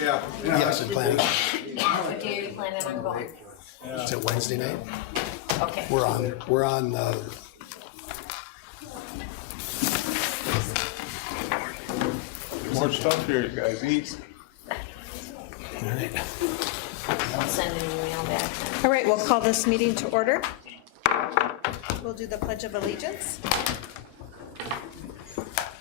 Yes, and planning. What day are you planning on going? Is it Wednesday night? Okay. We're on, More stuff here, you guys eat. all right. I'll send an email back. All right, we'll call this meeting to order. We'll do the Pledge of Allegiance.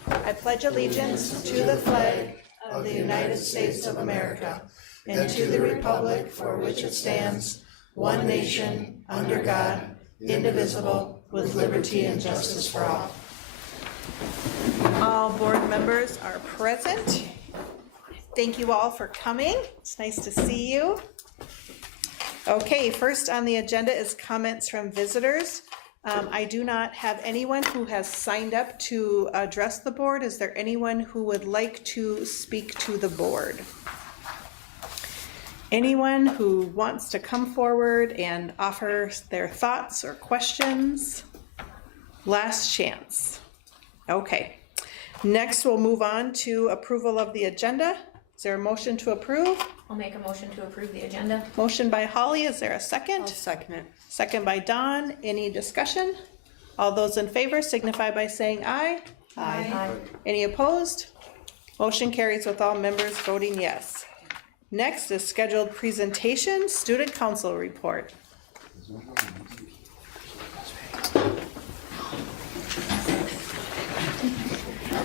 I pledge allegiance to the flag of the United States of America and to the republic for which it stands, one nation, under God, indivisible, with liberty and justice for all. All board members are present. Thank you all for coming. It's nice to see you. Okay, first on the agenda is comments from visitors. I do not have anyone who has signed up to address the board. Is there anyone who would like to speak to the board? Anyone who wants to come forward and offer their thoughts or questions? Last chance. Okay. Next, we'll move on to approval of the agenda. Is there a motion to approve? I'll make a motion to approve the agenda. Motion by Holly, is there a second? I'll second it. Second by Dawn, any discussion? All those in favor signify by saying aye. Aye. Any opposed? Motion carries with all members voting yes. Next is scheduled presentation, student council report.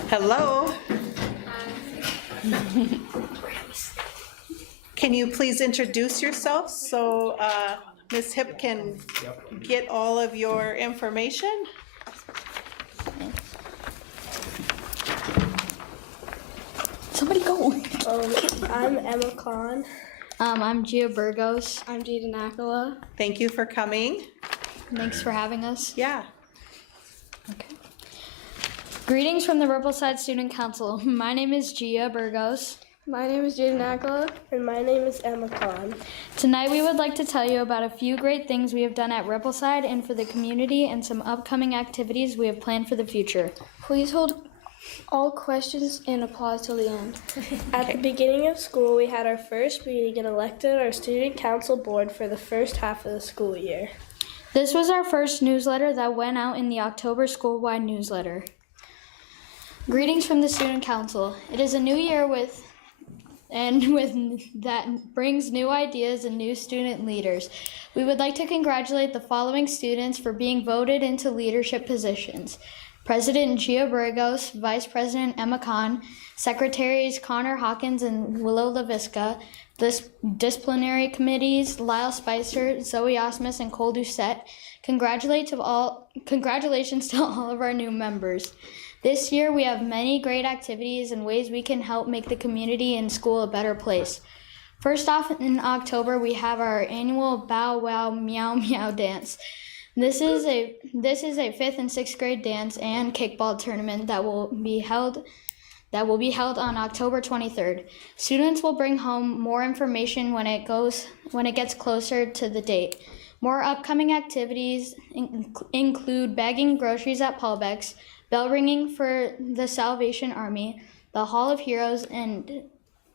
Hello. Can you please introduce yourself so Ms. Hip can get all of your information? Somebody go. I'm Emma Kahn. I'm Gia Burgos. I'm Jaden Akala. Thank you for coming. Thanks for having us. Yeah. Okay. Greetings from the Rippleside Student Council. My name is Gia Burgos. My name is Jaden Akala, and my name is Emma Kahn. Tonight we would like to tell you about a few great things we have done at Rippleside and for the community and some upcoming activities we have planned for the future. Please hold all questions and applause till the end. At the beginning of school, we had our first meeting and elected our student council board for the first half of the school year. This was our first newsletter that went out in the October school-wide newsletter. Greetings from the Student Council. It is a new year with that brings new ideas and new student leaders. We would like to congratulate the following students for being voted into leadership positions. President Gia Burgos, Vice President Emma Kahn, Secretaries Connor Hawkins and Willow LaVisca, disciplinary committees Lyle Spicer, Zoe Osmus, and Cole Doucette. Congratulations to all of our new members. This year, we have many great activities and ways we can help make the community and school a better place. First off, in October, we have our annual Bow Wow Meow Meow dance. This is a 5th and 6th grade dance and kickball tournament that will be held on October 23rd. Students will bring home more information when it gets closer to the date. More upcoming activities include bagging groceries at Paulbeck's, bell ringing for the Salvation Army, the Hall of Heroes, and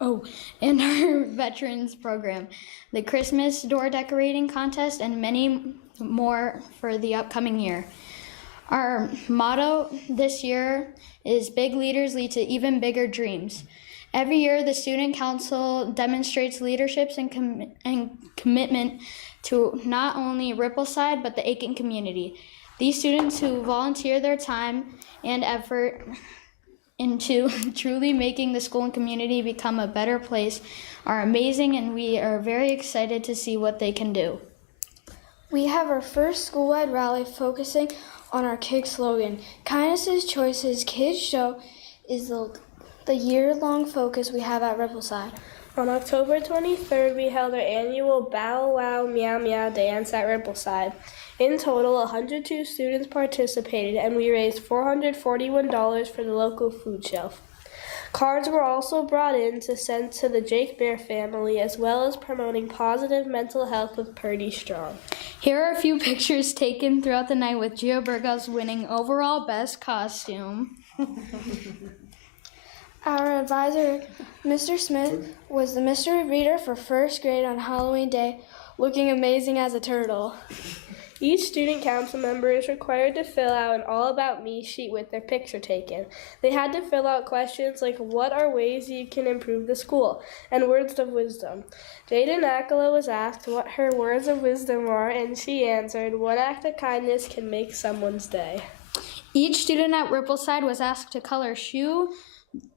our veterans program, the Christmas door decorating contest, and many more for the upcoming year. Our motto this year is Big Leaders Lead to Even Bigger Dreams. Every year, the Student Council demonstrates leadership and commitment to not only Rippleside, but the Aiken community. These students who volunteer their time and effort into truly making the school and community become a better place are amazing, and we are very excited to see what they can do. We have our first school-wide rally focusing on our KIG slogan. Kindness is Choices Kids Show is the year-long focus we have at Rippleside. On October 23rd, we held our annual Bow Wow Meow Meow dance at Rippleside. In total, 102 students participated, and we raised $441 for the local food shelf. Cards were also brought in to send to the Jake Bear family, as well as promoting positive mental health with Purdy Strong. Here are a few pictures taken throughout the night with Gia Burgos winning overall best costume. Our advisor, Mr. Smith, was the mystery reader for first grade on Halloween Day, looking amazing as a turtle. Each student council member is required to fill out an All About Me sheet with their picture taken. They had to fill out questions like, what are ways you can improve the school, and words of wisdom. Jaden Akala was asked what her words of wisdom are, and she answered, one act of kindness can make someone's day. Each student at Rippleside was asked to color shoe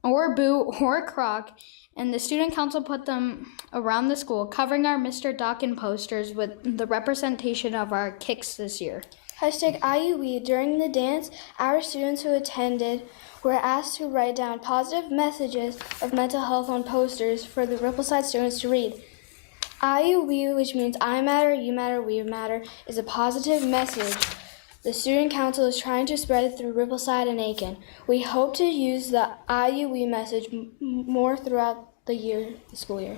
or boot or croc, and the student council put them around the school, covering our Mr. Dawkins posters with the representation of our kicks this year. Hashtag IUE. During the dance, our students who attended were asked to write down positive messages of mental health on posters for the Rippleside students to read. IUE, which means I matter, you matter, we matter, is a positive message the student council is trying to spread through Rippleside and Aiken. We hope to use the IUE message more throughout the school year.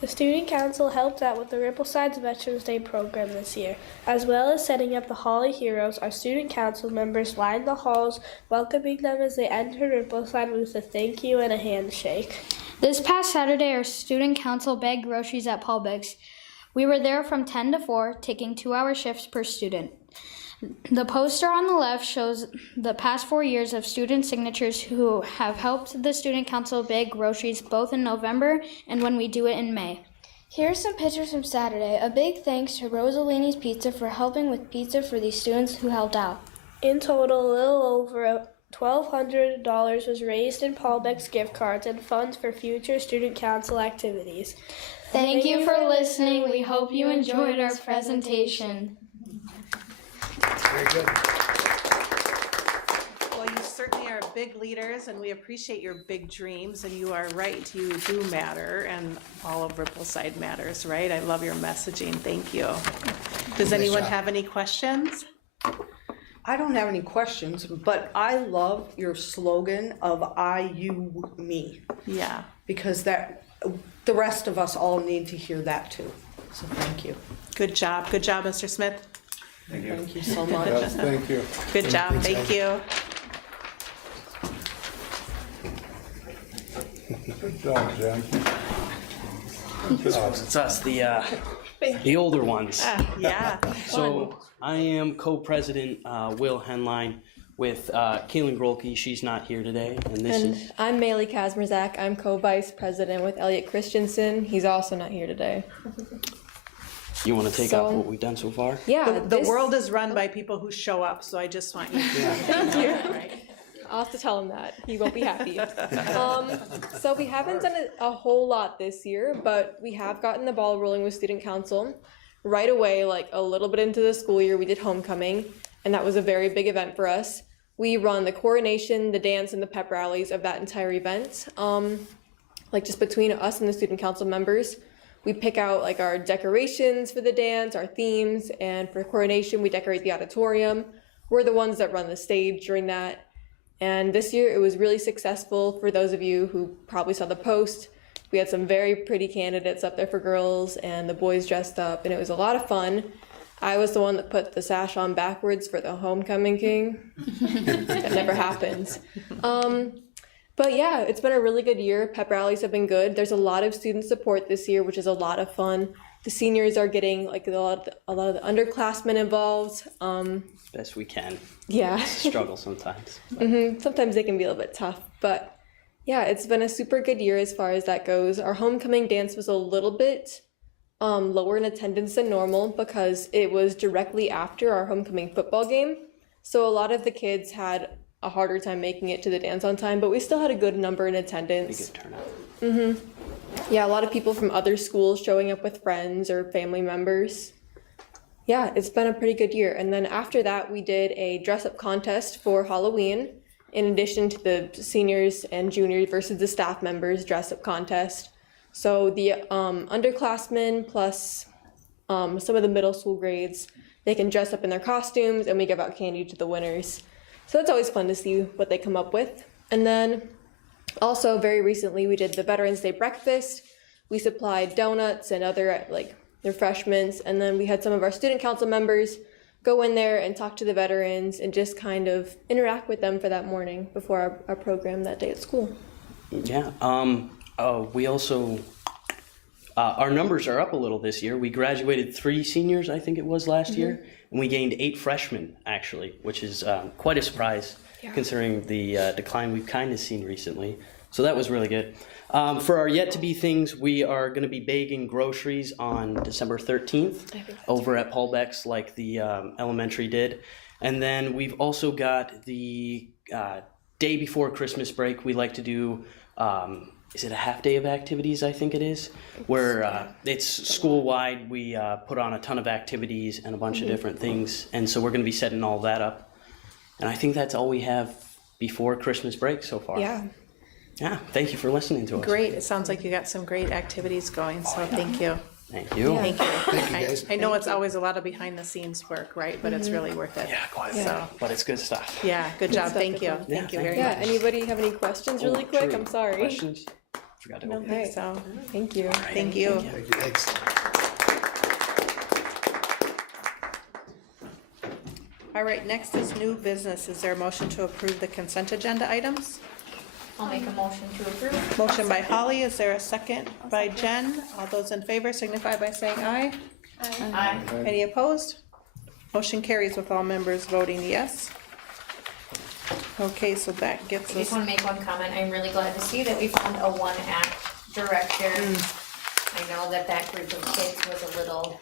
The student council helped out with the Rippleside's Veterans Day program this year. As well as setting up the Hall of Heroes, our student council members lined the halls, welcoming them as they entered Rippleside with a thank you and a handshake. This past Saturday, our student council bagged groceries at Paul Beck's. We were there from 10 to 4, taking 2-hour shifts per student. The poster on the left shows the past 4 years of student signatures who have helped the student council bag groceries both in November and when we do it in May. Here are some pictures from Saturday. A big thanks to Rosalini's Pizza for helping with pizza for these students who helped out. In total, a little over $1,200 was raised in Paul Beck's gift cards and funds for future student council activities. Thank you for listening. We hope you enjoyed our presentation. Very good. Well, you certainly are big leaders, and we appreciate your big dreams, and you are right, you do matter, and all of Rippleside matters, right? I love your messaging, thank you. Does anyone job. have any questions? I don't have any questions, but I love your slogan of I, you, me, Yeah, because that the rest of us all need to hear that too. So thank you. good job, Mr. Smith. Thank you so much. Yes, thank you. Good job, thank you. Good job, Jen. It's us, the older ones. Yeah, So I am co-president Will Henline with Kaylin Grolke. She's not here today, and this And is I'm Maylee Kazmerzak. I'm co-vice president with Elliot Christensen. He's also not here today. you want to take So- up what we've done so far? Yeah, the world is run by people who show up, so I just want you to. Thank you. I'll have to tell him that. He won't be happy. So we haven't done a whole lot this year, but we have gotten the ball rolling with student council. Right away, like a little bit into the school year, we did homecoming, and that was a very big event for us. We run the coronation, the dance, and the pep rallies of that entire event. Like just between us and the student council members, we pick out like our decorations for the dance, our themes, and for coronation, we decorate the auditorium. We're the ones that run the stage during that. And this year it was really successful. For those of you who probably saw the post, we had some very pretty candidates up there for girls, and the boys dressed up, and it was a lot of fun. I was the one that put the sash on backwards for the homecoming king. That never happens. But yeah, it's been a really good year. Pep rallies have been good. There's a lot of student support this year, which is a lot of fun. The seniors are getting like a lot of the underclassmen involved. Best we can. Yeah. Struggle sometimes. Sometimes they can be a little bit tough, but yeah, it's been a super good year as far as that goes. Our homecoming dance was a little bit lower in attendance than normal because it was directly after our homecoming football game. So a lot of the kids had a harder time making it to the dance on time, but we still had a good number in attendance. Pretty good turnout. Yeah, a lot of people from other schools showing up with friends or family members. Yeah, it's been a pretty good year. And then after that, we did a dress-up contest for Halloween, in addition to the seniors and juniors versus the staff members dress-up contest. So the underclassmen plus some of the middle school grades, they can dress up in their costumes, and we give out candy to the winners. So it's always fun to see what they come up with. And then also very recently, we did the Veterans Day breakfast. We supplied donuts and other like refreshments, and then we had some of our student council members go in there and talk to the veterans and just kind of interact with them for that morning before our program that day at school. Yeah. We also, our numbers are up a little this year. We graduated 3 seniors, I think it was last year, and we gained 8 freshmen actually, which is quite a surprise considering the decline we've kind of seen recently. So that was really good. For our yet to be things, we are going to be bagging groceries on December 13th over at Paul Beck's like the elementary did. And then we've also got the day before Christmas break, we like to do, is it a half day of activities, I think it is, where it's school-wide. We put on a ton of activities and a bunch of different things. And so we're going to be setting all that up. And I think that's all we have before Christmas break so far. Yeah. Yeah, thank you for listening to us. Great. It sounds like you got some great activities going, so thank you. Thank you. Thank you. Thank you, guys. I know it's always a lot of behind the scenes work, right? But it's really worth it. Yeah, quite. So, But it's good stuff. yeah, good job. stuff, Thank good you. stuff. Thank you Yeah, very Yeah, much. anybody have any questions really quick? true. I'm sorry. Questions? Forgot to open it. Okay, so, Thank you. thank you. Thank you. Thanks. All right, next is new business. Is there a motion to approve the consent agenda items? I'll make a motion to approve. Motion by Holly, is there a second by Jen? All those in favor signify by saying aye. Aye. Any opposed? Motion carries with all members voting yes. Okay, so that I gets just us, want to make one comment. I'm really glad to see that we found a one-act director. I know that group of kids was a little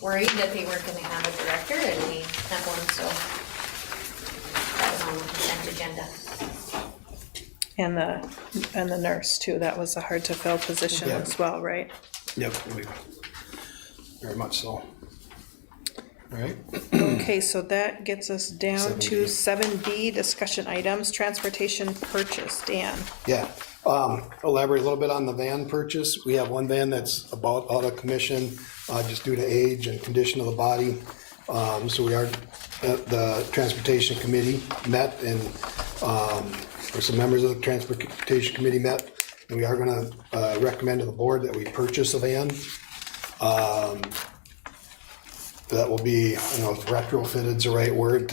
worried that they weren't going to have a director, and we have one, so that was on the consent agenda. and the nurse too, that was a hard to fill position Yeah. as well, right? Yep, very much so. All right. Okay, so that gets us down to 7D. 7D, discussion items, transportation purchase. Dan? Yeah, elaborate a little bit on the van purchase. We have one van that's about out of commission, just due to age and condition of the body. So we are, the transportation committee met and, or some members of the transportation committee met, and we are gonna, recommend to the board that we purchase a van. That will be, I don't know if retrofitted is the right word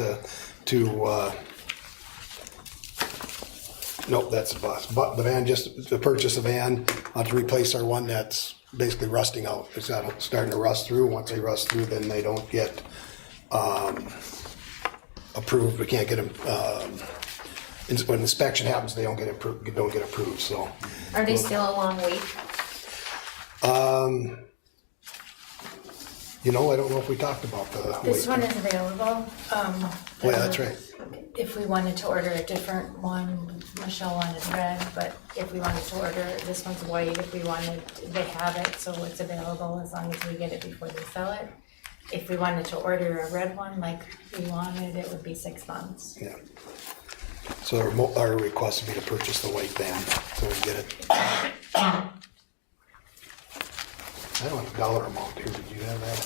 nope, that's a bus. But the van, just to purchase a van, to replace our one that's basically rusting out. It's starting to rust through. Once they rust through, then they don't get approved. We can't get them. When inspection happens, they don't get approved. So. Are they still a long wait? You know, I don't know if we talked about the. This weight. one is available. Oh, yeah, that's right. If we wanted to order a different one, Michelle wanted red, but if we wanted to order, this one's white, if we wanted, they have it, so it's available as long as we get it before they sell it. If we wanted to order a red one like we wanted, it would be 6 months. Yeah. So our request would be to purchase the white van, so we get it. I don't have a dollar amount here. Did you have that?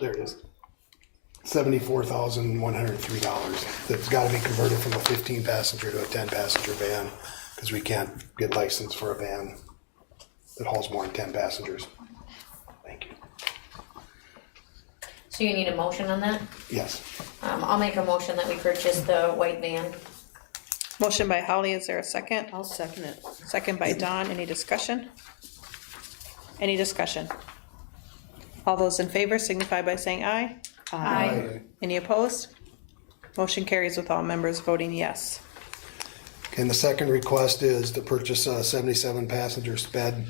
There it is. $74,103. That's got to be converted from a 15-passenger to a 10-passenger van, because we can't get licensed for a van that hauls more than 10 passengers. Thank you. So you need a motion on that? Yes. I'll make a motion that we purchase the white van. Motion by Holly, is there a second? I'll second it. Second by Dawn, any discussion? Any discussion? All those in favor signify by saying aye. Aye. Any opposed? Motion carries with all members voting yes. And the second request is to purchase a 77-passenger sped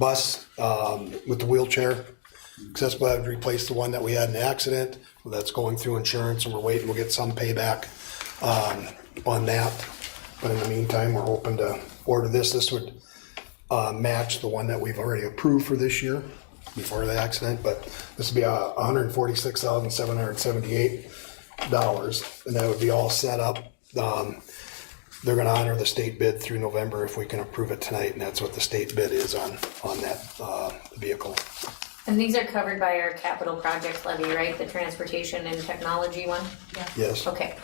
bus with the wheelchair. Accessible, that would replace the one that we had in the accident. That's going through insurance, and we're waiting, we'll get some payback on that. But in the meantime, we're hoping to order this. This would match the one that we've already approved for this year before the accident, but this would be $146,778, and that would be all set up. They're gonna honor the state bid through November if we can approve it tonight, and that's what the state bid is on that vehicle. And these are covered by our capital projects levy, right? The transportation and technology one? Yes. Okay.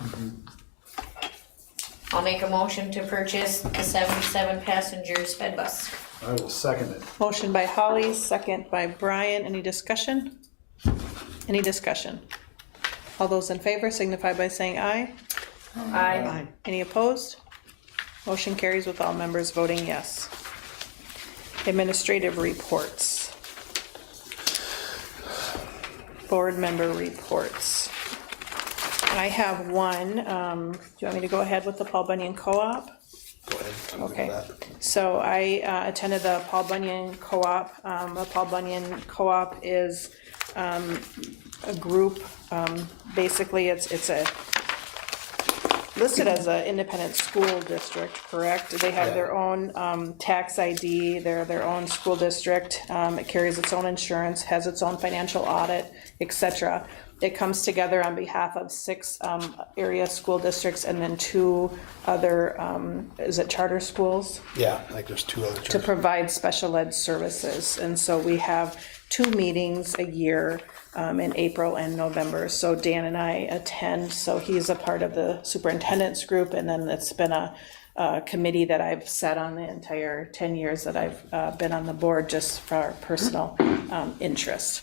I'll make a motion to purchase the 77-passenger sped bus. I will second it. Motion by Holly, second by Brian, any discussion? Any discussion? All those in favor signify by saying aye. Aye. Any opposed? Motion carries with all members voting yes. Administrative reports. Board member reports. I have one. Do you want me to go ahead with the Paul Bunyan Co-op? Go ahead. I'm good with Okay, that. so I attended the Paul Bunyan Co-op. The Paul Bunyan Co-op is a group, basically it's a, listed as an independent school district, correct? They have their own tax ID, they're their own school district, it carries its own insurance, has its own financial audit, etc. It comes together on behalf of 6 area school districts and then 2 other, is it charter schools? Yeah, like there's 2 other To churches. provide special ed services. And so we have 2 meetings a year in April and November. So Dan and I attend, so he's a part of the superintendent's group, and then it's been a committee that I've sat on the entire 10 years that I've been on the board, just for our personal interest.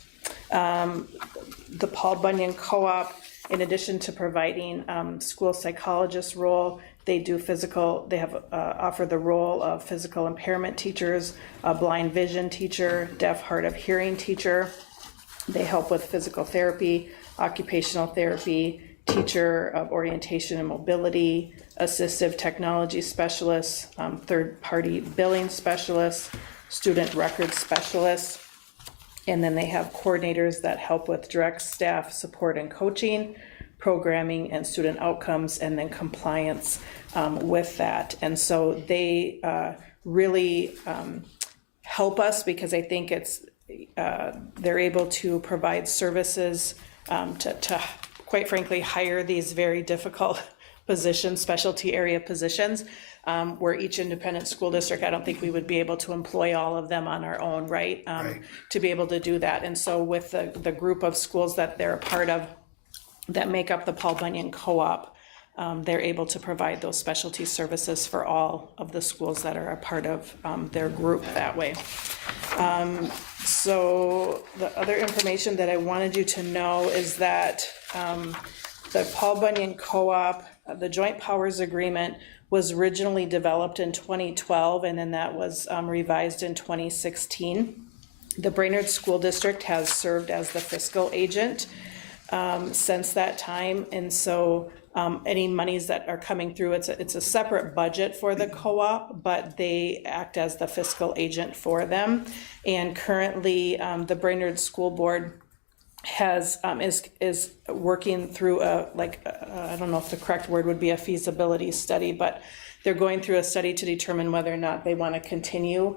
The Paul Bunyan Co-op, in addition to providing school psychologist role, they do they have offer the role of physical impairment teachers, a blind vision teacher, deaf, hard of hearing teacher. They help with physical therapy, occupational therapy, teacher of orientation and mobility, assistive technology specialists, third-party billing specialists, student record specialists. And then they have coordinators that help with direct staff support and coaching, programming and student outcomes, and then compliance with that. And so they really help us, because I think they're able to provide services to quite frankly hire these very difficult positions, specialty area positions, where each independent school district, I don't think we would be able to employ all of them on our own, right? To be able to do that. And so with the group of schools that they're a part of that make up the Paul Bunyan Co-op, they're able to provide those specialty services for all of the schools that are a part of their group that way. So the other information that I wanted you to know is that the Paul Bunyan Co-op, the Joint Powers Agreement, was originally developed in 2012, and then that was revised in 2016. The Brainerd School District has served as the fiscal agent since that time, and so any monies that are coming through, it's a separate budget for the co-op, but they act as the fiscal agent for them. And currently, the Brainerd School Board has is working through I don't know if the correct word would be a feasibility study, but they're going through a study to determine whether or not they want to continue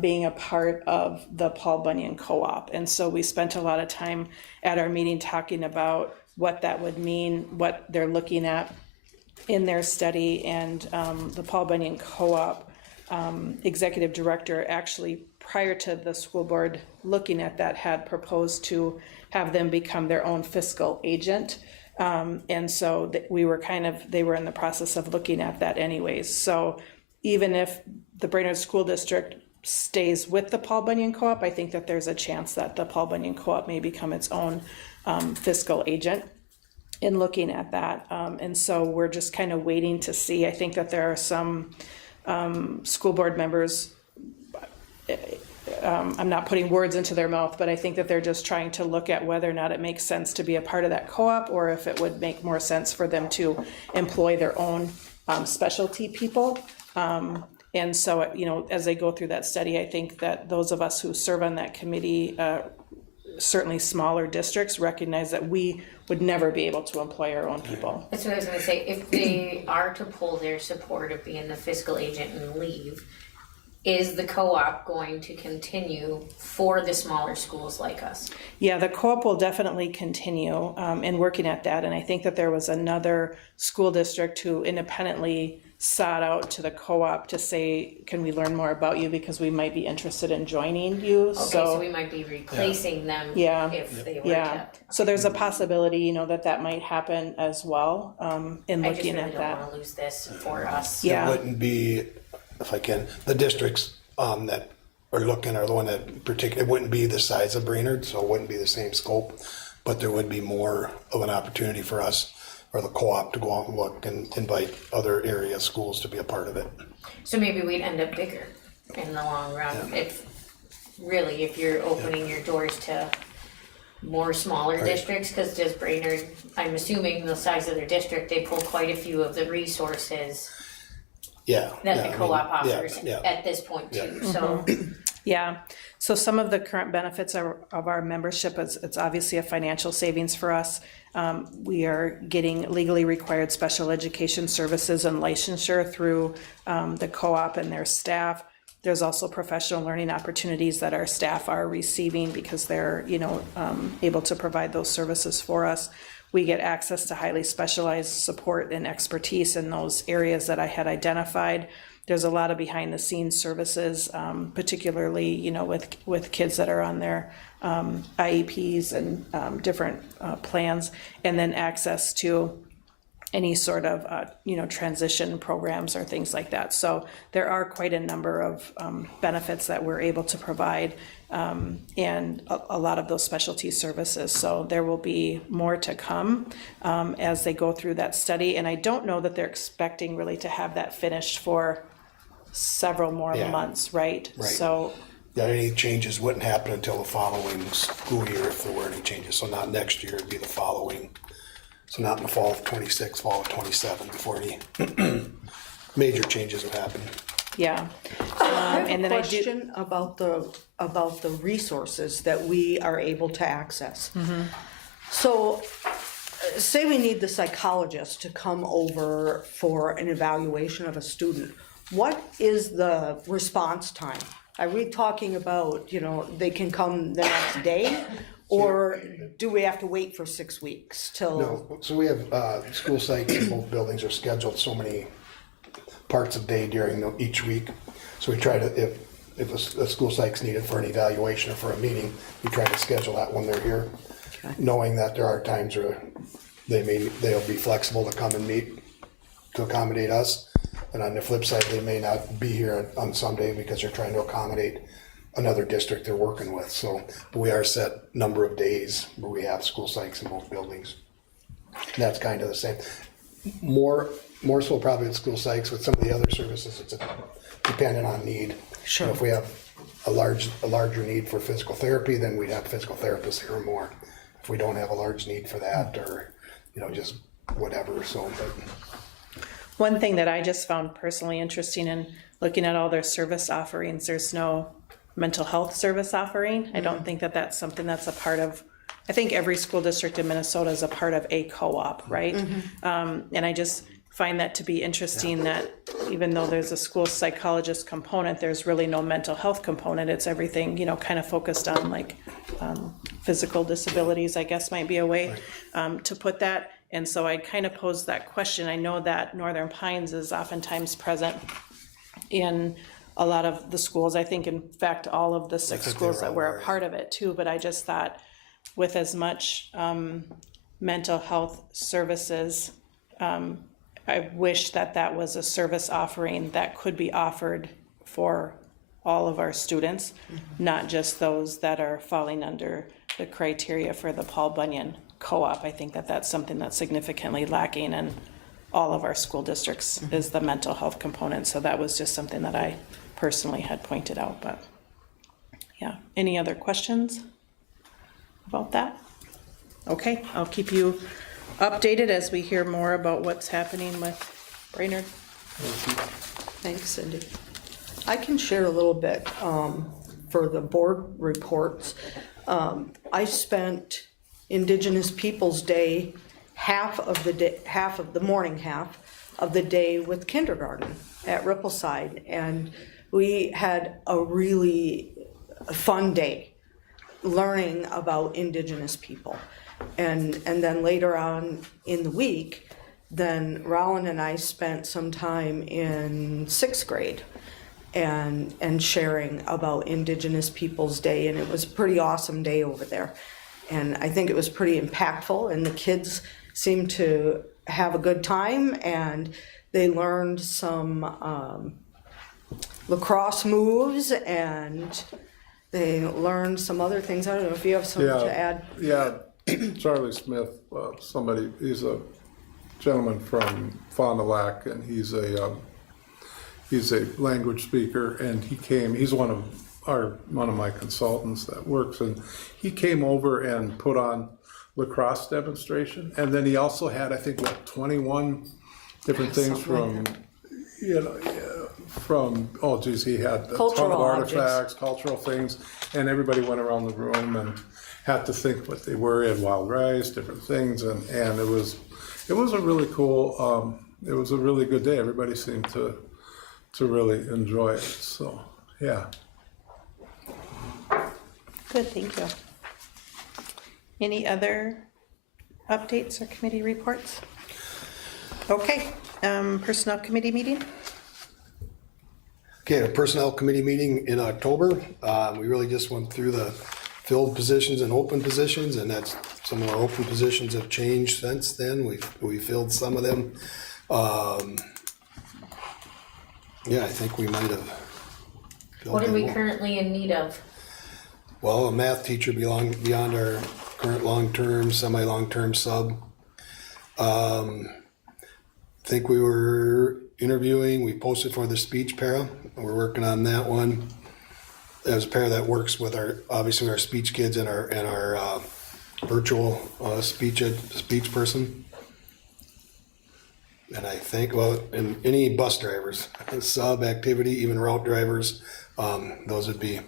being a part of the Paul Bunyan Co-op. And so we spent a lot of time at our meeting talking about what that would mean, what they're looking at in their study, and the Paul Bunyan Co-op executive director actually, prior to the school board looking at that, had proposed to have them become their own fiscal agent. And so they were in the process of looking at that anyways. So even if the Brainerd School District stays with the Paul Bunyan Co-op, I think that there's a chance that the Paul Bunyan Co-op may become its own fiscal agent in looking at that. And so we're just kind of waiting to see. I think that there are some school board members, I'm not putting words into their mouth, but I think that they're just trying to look at whether or not it makes sense to be a part of that co-op, or if it would make more sense for them to employ their own specialty people. And so, as they go through that study, I think that those of us who serve on that committee, certainly smaller districts, recognize that we would never be able to employ our own people. That's what I was gonna say, if they are to pull their support of being the fiscal agent and leave, is the co-op going to continue for the smaller schools like us? Yeah, the co-op will definitely continue in working at that, and I think that there was another school district who independently sought out to the co-op to say, can we learn more about you, because we might be interested in joining you. Okay, so we might be replacing them if they were kept. So there's a possibility, that might happen as well in I just looking really at don't that. wanna lose this for us. It wouldn't be, if I can, the districts that are looking are the one that it wouldn't be the size of Brainerd, so it wouldn't be the same scope. but there would be more of an opportunity for us or the co-op to go out and look and invite other area schools to be a part of it. So maybe we'd end up bigger in the long run, if you're opening your doors to more smaller districts, cause just Brainerd, I'm assuming the size of their district, they pull quite a few of the resources Yeah. that the co-op yeah, offers yeah. at this point too, so. Yeah, so some of the current benefits of our membership is, it's obviously a financial savings for us. We are getting legally required special education services and licensure through the co-op and their staff. There's also professional learning opportunities that our staff are receiving because they're, able to provide those services for us. We get access to highly specialized support and expertise in those areas that I had identified. There's a lot of behind the scenes services, particularly, with kids that are on their IEPs and different plans, and then access to any sort of, transition programs or things like that. So there are quite a number of benefits that we're able to provide, and a lot of those specialty services. So there will be more to come as they go through that study. And I don't know that they're expecting really to have that finished for several more months, right? Right. So Any changes wouldn't happen until the following school year if there were any changes. So not next year, it'd be the following. So not in the fall of 26, fall of 27 before any major changes would happen. yeah. I have And a then question about the resources that we are able to access. So, say we need the psychologist to come over for an evaluation of a student. What is the response time? Are we talking about, they can come the next day? Or do we have to wait for 6 weeks till? No, so we have, school sites in both buildings are scheduled so many parts of day during each week. So we try to, if a school site's needed for an evaluation or for a meeting, we try to schedule that when they're here. Okay. Knowing that there are times where they'll be flexible to come and meet to accommodate us. And on the flip side, they may not be here on Sunday because they're trying to accommodate another district they're working with. So, but we are set number of days where we have school sites in both buildings. And that's kind of the same. More so probably at school sites. With some of the other services, it's dependent on need. Sure. If we have a larger need for physical therapy, then we'd have physical therapists here more. If we don't have a large need for that, or just whatever. So. One thing that I just found personally interesting in looking at all their service offerings, there's no mental health service offering. I don't think that that's something that's a part of, I think every school district in Minnesota is a part of a co-op, right? And I just find that to be interesting that even though there's a school psychologist component, there's really no mental health component. It's everything, kind of focused on like physical disabilities, I guess might be a way to put that. And so I kind of posed that question. I know that Northern Pines is oftentimes present in a lot of the schools. I think, in fact, all of the 6 schools that were a part of it too. But I just thought with as much mental health services, I wish that was a service offering that could be offered for all of our students, not just those that are falling under the criteria for the Paul Bunyan co-op. I think that's something that's significantly lacking in all of our school districts is the mental health component. So that was just something that I personally had pointed out. But yeah, any other questions about that? Okay, I'll keep you updated as we hear more about what's happening with Brainerd. Thanks, Cindy. I can share a little bit for the board reports. I spent Indigenous Peoples Day half of the morning half of the day with kindergarten at Rippleside, and we had a really fun day learning about Indigenous people. And then later on in the week, then Rowan and I spent some time in 6th grade and sharing about Indigenous Peoples Day, and it was a pretty awesome day over there. And I think it was pretty impactful, and the kids seemed to have a good time, and they learned some lacrosse moves, and they learned some other things. I don't know if you have something to add. Yeah, Charlie Smith, he's a gentleman from Fond du Lac, and he's a language speaker, and he's one of my consultants that works, and he came over and put on lacrosse demonstration, and then he also had, I think, 21 different things from, he had he had a ton of Cultural artifacts, cultural things, and everybody went around the room and had to think what they were. He had wild rice, different things, and it was a really cool, it was a really good day. Everybody seemed to really enjoy it, so, yeah. Good, thank you. Any other updates or committee reports? Okay, personnel committee meeting? Okay, a personnel committee meeting in October. We really just went through the filled positions and open positions, and that's, some of our open positions have changed since then. We filled some of them. Yeah, I think we might have filled What are them we all. currently in need of? Well, a math teacher beyond our current long-term, semi-long-term sub. I think we were interviewing, we posted for the speech para. We're working on that one. There's a para that works with obviously our speech kids and our virtual speech person. And I think, and any bus drivers, sub, activity, even route drivers, those would be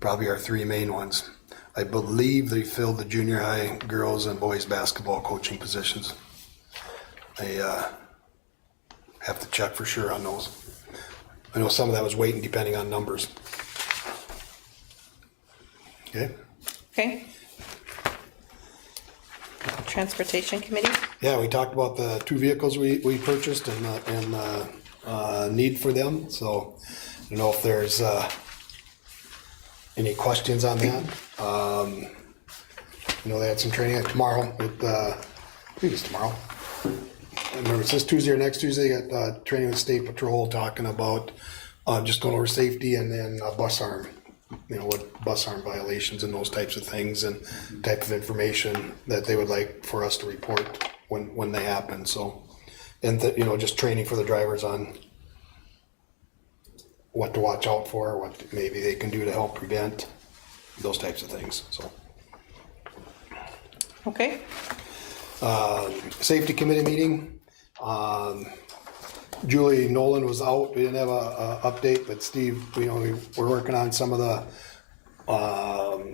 probably our three main ones. I believe they filled the junior high girls and boys basketball coaching positions. They have to check for sure on those. I know some of that was waiting depending on numbers. Okay. Okay. Transportation committee? Yeah, we talked about the two vehicles we purchased and need for them. So I don't know if there's any questions on that. They had some training tomorrow with, I think it's tomorrow. I remember it's this Tuesday or next Tuesday, got training with State Patrol talking about just going over safety and then bus arm. What bus arm violations and those types of things and type of information that they would like for us to report when they happen. So, and just training for the drivers on what to watch out for, what maybe they can do to help prevent those types of things. So, Okay. Safety committee meeting. Julie Nolan was out. We didn't have a update, but Steve, we're working on some of the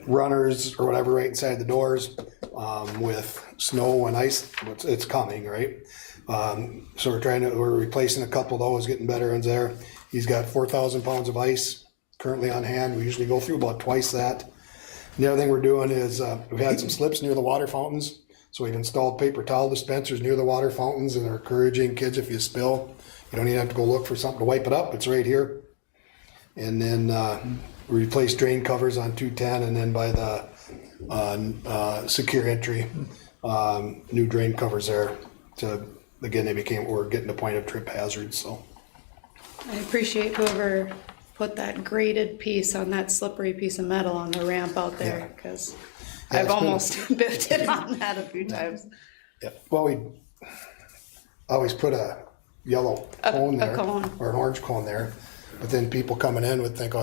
runners or whatever right inside the doors with snow and ice. It's coming, right? So we're replacing a couple of those, getting better ones there. He's got 4,000 pounds of ice currently on hand. We usually go through about twice that. And the other thing we're doing is we've had some slips near the water fountains. So we've installed paper towel dispensers near the water fountains and are encouraging kids, if you spill, you don't even have to go look for something to wipe it up. It's right here. And then we replaced drain covers on 210, and then by the secure entry, new drain covers there. We're getting to point of trip hazards. So I appreciate whoever put that graded piece on that slippery piece of metal on the ramp out there, because I've almost biffed it on that a few times. Yeah. Well, we always put a yellow cone there, or an orange cone there, but then people coming in would think,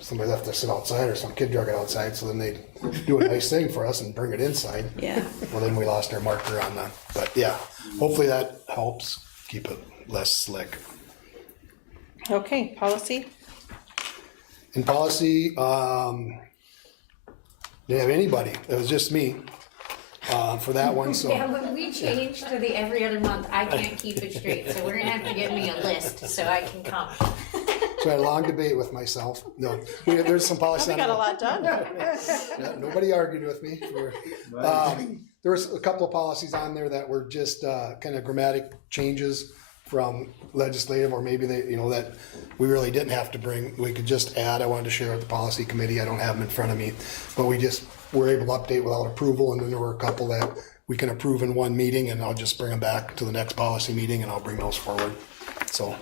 somebody left this outside or some kid drug it outside, so then they do a nice thing for us and bring it inside. Yeah. Well, then we lost our marker on that. But yeah, hopefully that helps keep it less slick. Okay, policy? In policy, didn't have anybody. It was just me for that one. So Yeah, when we changed to the every other month, I can't keep it straight, so we're gonna have to give me a list so I can come. So I had a long debate with myself. No, there's some policy. We got a lot done. Yeah, nobody argued with me. There was a couple of policies on there that were just kind of grammatic changes from legislative, or maybe that we really didn't have to bring. We could just add. I wanted to share with the policy committee. I don't have them in front of me, but we just were able to update without approval. And then there were a couple that we can approve in one meeting, and I'll just bring them back to the next policy meeting, and I'll bring those forward. So.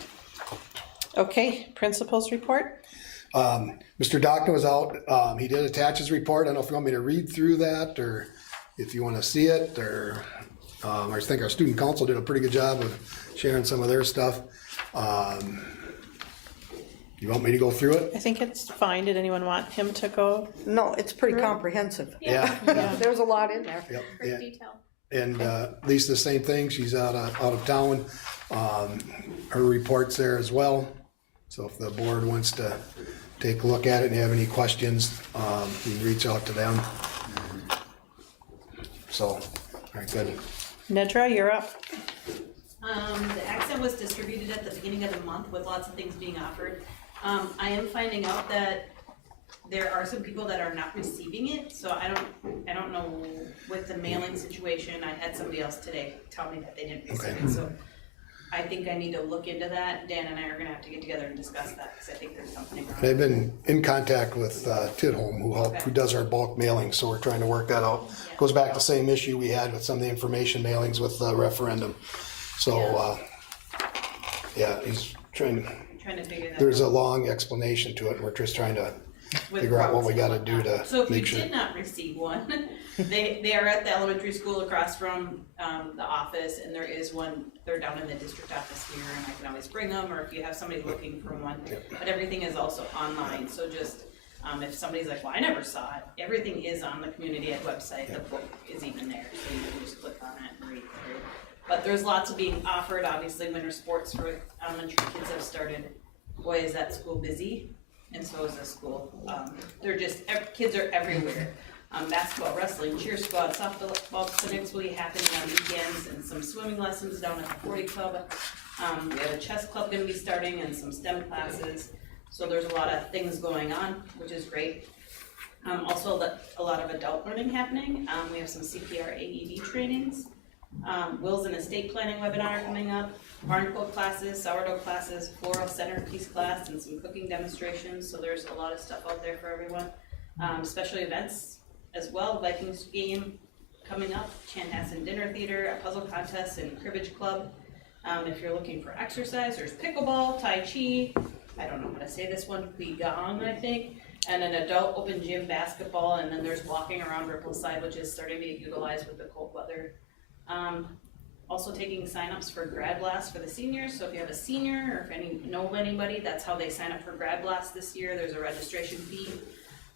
Okay, principals report? Mr. Dockner was out. He did attach his report. I don't know if you want me to read through that or if you wanna see it, or, I think our student council did a pretty good job of sharing some of their stuff. You want me to go through it? I think it's fine. Did anyone want him to go? No, it's pretty comprehensive. Yeah. There's a lot in there. Yep. Great Yeah. detail. And Lisa, the same thing, she's out of town. Her report's there as well. So if the board wants to take a look at it and have any questions, you can reach out to them. So, all right, good. Nedra, you're up. The accent was distributed at the beginning of the month with lots of things being offered. I am finding out that there are some people that are not receiving it, so I don't know with the mailing situation. I had somebody else today tell me that they didn't receive it, so I think I need to look into that. Dan and I are gonna have to get together and discuss that, because I think there's something wrong. I've been in contact with Tidholm, who does our bulk mailing, so we're trying to work that out. Goes back to the same issue we had with some of the information mailings with the referendum. So, yeah, he's trying to figure that there's out. a long explanation to it, and we're just trying to With figure out what we routes and gotta do to whatnot. So if you make sure. did not receive one, they are at the elementary school across from the office, and there is one, they're down in the district office here, and I can always bring them, or if you have somebody looking for one. But everything is also online, so just, if somebody's like, well, I never saw it, everything is on the community ed website, the book is even there, so you can just click on it and read through. But there's lots of being offered, obviously winter sports for elementary kids have started. Boy, is that school busy, and so is this school. They're just, kids are everywhere. Basketball, wrestling, cheer squad, softball clinics will be happening on weekends, and some swimming lessons down at the 40 Club. We have a chess club gonna be starting and some STEM classes. So there's a lot of things going on, which is great. Also, a lot of adult learning happening. We have some CPR AED trainings. Wills and estate planning webinar coming up, barn quilt classes, sourdough classes, floral centerpiece class, and some cooking demonstrations. So there's a lot of stuff out there for everyone. Special events as well, Vikings game coming up, Chanhassen Dinner Theater, a puzzle contest, and cribbage club. If you're looking for exercise, there's pickleball, Tai Chi, I don't know how to say this one, Qigong, I think, and an adult open gym basketball, and then there's walking around Rippleside, which is starting to be utilized with the cold weather. Also taking signups for Grad Blast for the seniors, so if you have a senior or if know of anybody, that's how they sign up for Grad Blast this year. There's a registration fee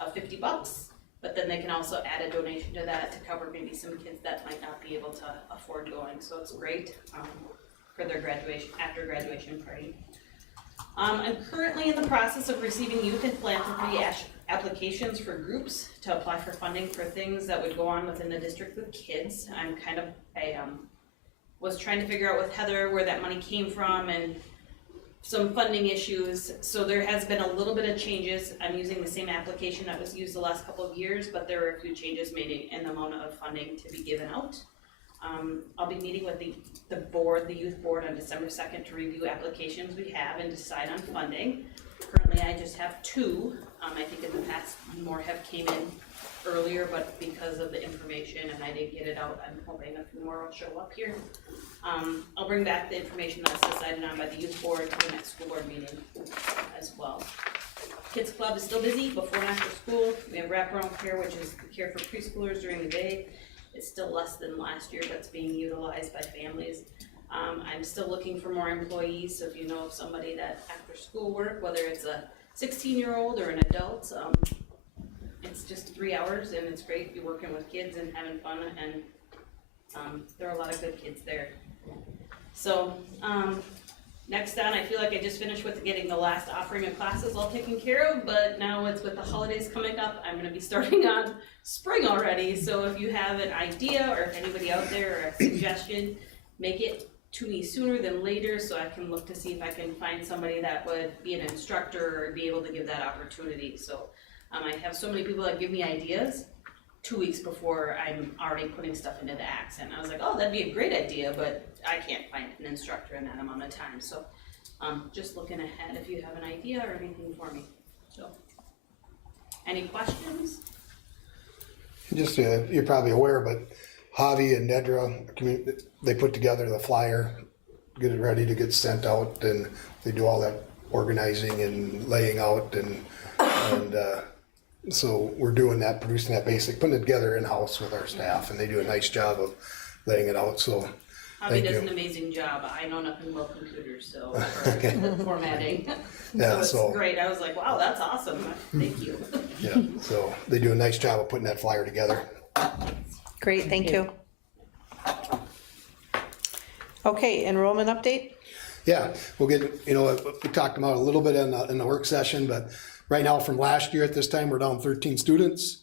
of $50, but then they can also add a donation to that to cover maybe some kids that might not be able to afford going, so it's great for their graduation, after graduation party. I'm currently in the process of receiving youth and philanthropy applications for groups to apply for funding for things that would go on within the district with kids. I was trying to figure out with Heather where that money came from and some funding issues. So there has been a little bit of changes. I'm using the same application that was used the last couple of years, but there were a few changes made in the amount of funding to be given out. I'll be meeting with the board, the youth board, on December 2nd to review applications we have and decide on funding. Currently, I just have 2. I think in the past more have came in earlier, but because of the information and I didn't get it out, I'm hoping a few more will show up here. I'll bring back the information that's decided on by the youth board to the next school board meeting as well. Kids Club is still busy before and after school. We have wraparound care, which is care for preschoolers during the day. It's still less than last year, but it's being utilized by families. I'm still looking for more employees, so if you know of somebody that after school work, whether it's a 16-year-old or an adult, it's just 3 hours and it's great to be working with kids and having fun, and there are a lot of good kids there. So next on, I feel like I just finished with getting the last offering of classes all taken care of, but now it's with the holidays coming up, I'm gonna be starting on spring already. So if you have an idea or if anybody out there or a suggestion, make it to me sooner than later so I can look to see if I can find somebody that would be an instructor or be able to give that opportunity. So I have so many people that give me ideas 2 weeks before I'm already putting stuff into the accent. I was like, oh, that'd be a great idea, but I can't find an instructor in that amount of time. So just looking ahead if you have an idea or anything for me. So, any questions? Just, you're probably aware, but Javi and Nedra, they put together the flyer, get it ready to get sent out, and they do all that organizing and laying out, and So we're doing that, producing that basic, putting it together in-house with our staff, and they do a nice job of laying it out, so Javi thank does an you. amazing job. I know nothing about computers, so, or formatting. Yeah, So so- it's great. I was like, wow, that's awesome. Thank you. Yeah, so they do a nice job of putting that flyer together. Great, thank you. Okay, enrollment update? Yeah, we'll get, we talked about it a little bit in the work session, but right now from last year at this time, we're down 13 students.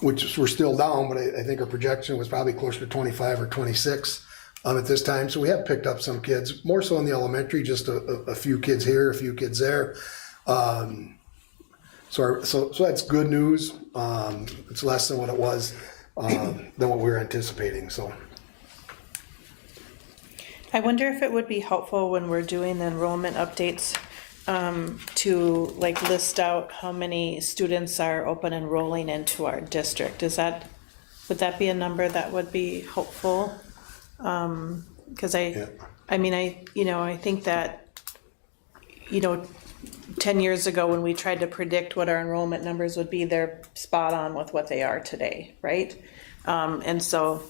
Which we're still down, but I think our projection was probably closer to 25 or 26 at this time. So we have picked up some kids, more so in the elementary, just a few kids here, a few kids there. So that's good news. It's less than what it was, than what we were anticipating, so. I wonder if it would be helpful when we're doing the enrollment updates to like list out how many students are open enrolling into our district. Would that be a number that would be helpful? Cause I think that, 10 years ago when we tried to predict what our enrollment numbers would be, they're spot on with what they are today, right? And so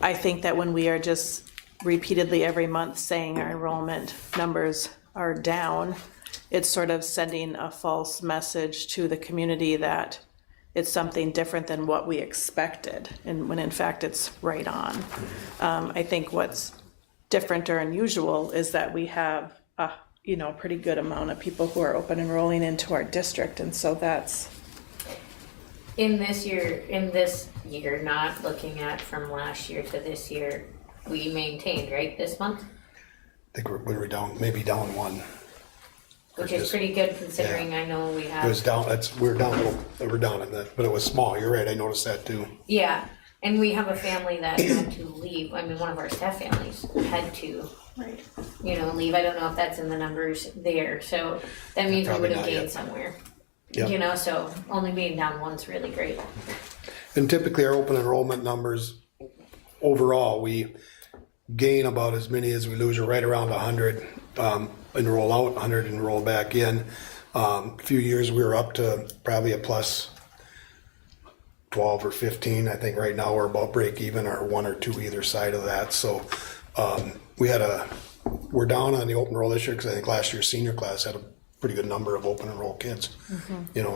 I think that when we are just repeatedly every month saying our enrollment numbers are down, it's sort of sending a false message to the community that it's something different than what we expected, and when in fact it's right on. I think what's different or unusual is that we have a pretty good amount of people who are open enrolling into our district, and so that's In this year, not looking at from last year to this year, we maintained, right, this month? I think we were down, maybe down one. Which is pretty good considering I know we It was have, down, we're down in that, but it was small, you're right, I noticed that too. yeah, and we have a family that had to leave, one of our staff families had to, leave, I don't know if that's in the numbers there, so that means we Probably would have not gained yet. somewhere. Yep. So only being down one's really great. And typically our open enrollment numbers, overall, we gain about as many as we lose, or right around 100 enroll out, 100 enroll back in. A few years we were up to probably a plus 12 or 15. I think right now we're about break even, or 1 or 2 either side of that. So we're down on the open enroll this year because I think last year's senior class had a pretty good number of open enroll kids.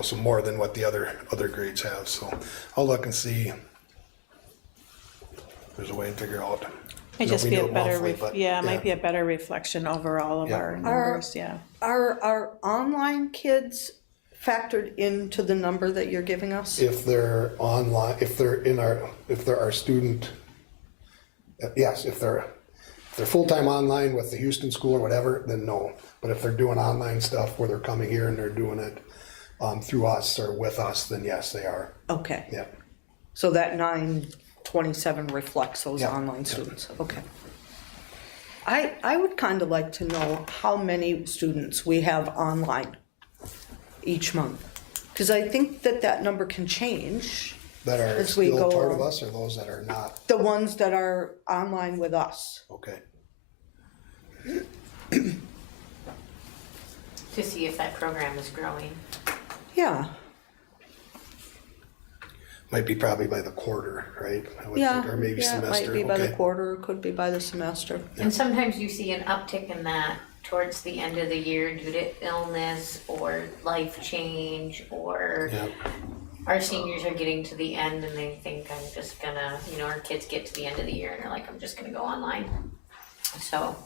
So more than what the other grades have. So I'll look and see if there's a way to figure out. might just We be do a it better, monthly, but, it might be a better reflection overall of Yeah. our numbers, yeah. Are our online kids factored into the number that you're giving us? If they're online, if they're our student, yes, if they're full-time online with the Houston school or whatever, then no. But if they're doing online stuff where they're coming here and they're doing it through us or with us, then yes, they are. Okay, Yeah. so that 927 reflects those Yeah. online students, okay. I would kind of like to know how many students we have online each month. Because I think that number can change, That are As we still go part of on. us or those that are not? the ones that are online with us. Okay. To see if that program is growing. Yeah, Might be probably by the quarter, right? I would yeah, think, or maybe yeah, it semester. might be by the Okay. quarter, could be by the semester. And sometimes you see an uptick in that towards the end of the year due to illness or life change, or Yeah. our seniors are getting to the end and they think I'm just gonna, our kids get to the end of the year and they're like, I'm just gonna go online. So,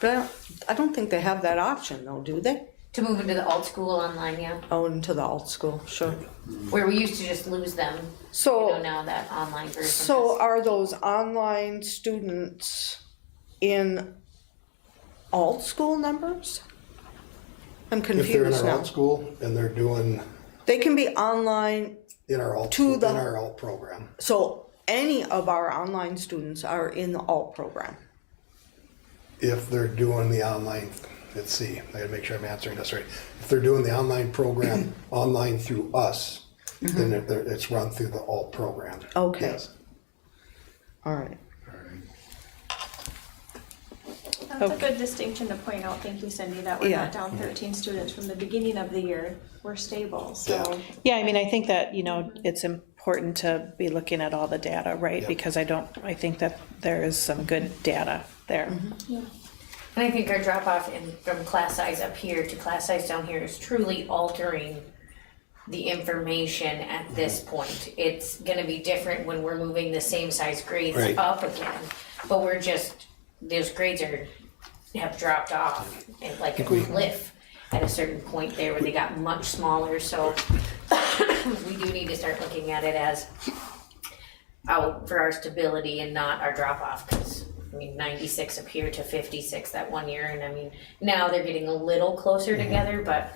But I don't think they have that option though, do they? to move into the alt school online, yeah, Oh, into the alt school, sure. where we used to just lose them, So, now that online version. so are those online students in alt school numbers? I'm If they're in confused our now. alt school and they're doing They can be online, in our alt, To school, the- in our alt program. so any of our online students are in the alt program. If they're doing the online, let's see, I gotta make sure I'm answering this right. If they're doing the online program online through us, then it's run through the alt program. Okay. Yes. All right. That's a good distinction to point out, thank you Cindy, that we're Yeah. not down 13 students from the beginning of the year, we're stable, so. Yeah, I mean, I think that, it's important to be looking at all the data, right? Yeah. Because I think that there is some good data there. And I think our drop off from class size up here to class size down here is truly altering the information at this point. It's gonna be different when we're moving the same size grades Right. up again, but those grades have dropped off and like a cliff at a certain point there where they got much smaller, so we do need to start looking at it as out for our stability and not our drop off, because 96 up here to 56 that one year, and now they're getting a little closer together, but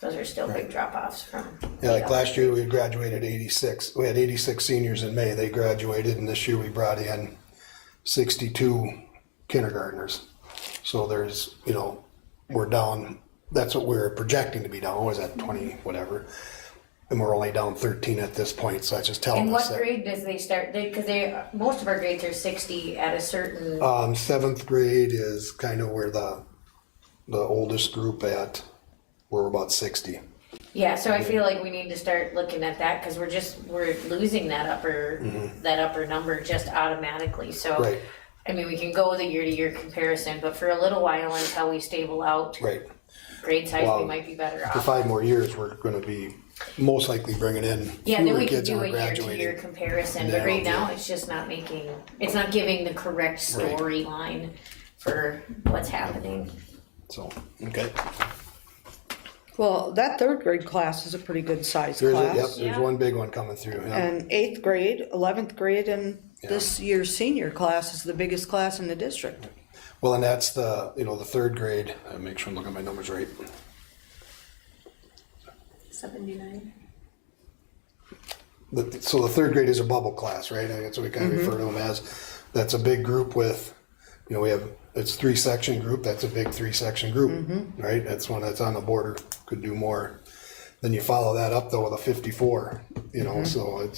those are still big drop offs from. Yeah, like last year we graduated 86. We had 86 seniors in May. They graduated, and this year we brought in 62 kindergartners. So there's, we're down. That's what we're projecting to be down. What was that, 20 whatever? And we're only down 13 at this point. So that's just telling And us what that. grade does they start? Because most of our grades are 60 at a certain. 7th grade is kind of where the oldest group at. We're about 60. Yeah, so I feel like we need to start looking at that because we're losing that upper number just automatically. So Right. we can go with a year-to-year comparison, but for a little while until we stable out Right. grade size, Well, we might be better For off. 5 more years, we're going to be most likely bringing in Yeah, then fewer we could kids do on a year-to-year graduating. comparison, And but then right I'll now, do- it's just it's not giving the correct storyline for what's happening. So, okay. Well, that 3rd grade class is a pretty good size There's class. there's one big one coming through. Yeah. And 8th grade, 11th grade, and this year's senior class is the biggest class in the district. Well, and that's the 3rd grade. Make sure I'm looking at my numbers right. 79. So the 3rd grade is a bubble class, right? That's what we kind of refer to them as. That's a big group with, it's 3-section group. That's a big 3-section group, right? That's one that's on the border, could do more. Then you follow that up though with a 54, so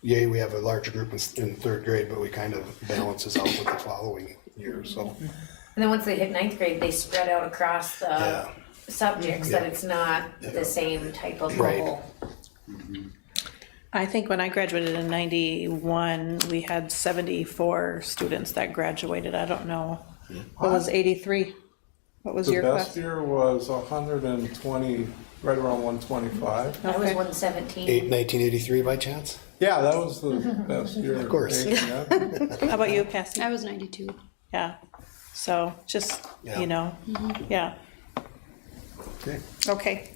yay, we have a larger group in 3rd grade, but we kind of balances out with the following year, so. And then once they hit 9th grade, they spread out across the subjects, that it's not the same type of Right. bubble. I think when I graduated in 91, we had 74 students that graduated. I don't know. What was 83? What was The your best class? year was 120, right around 125. I was Okay. 117. 1983 by chance? Yeah, that was the best year. Of course. Yeah. How about you, Cassie? I was 92. Yeah. So just, Yeah. yeah. Okay. Okay.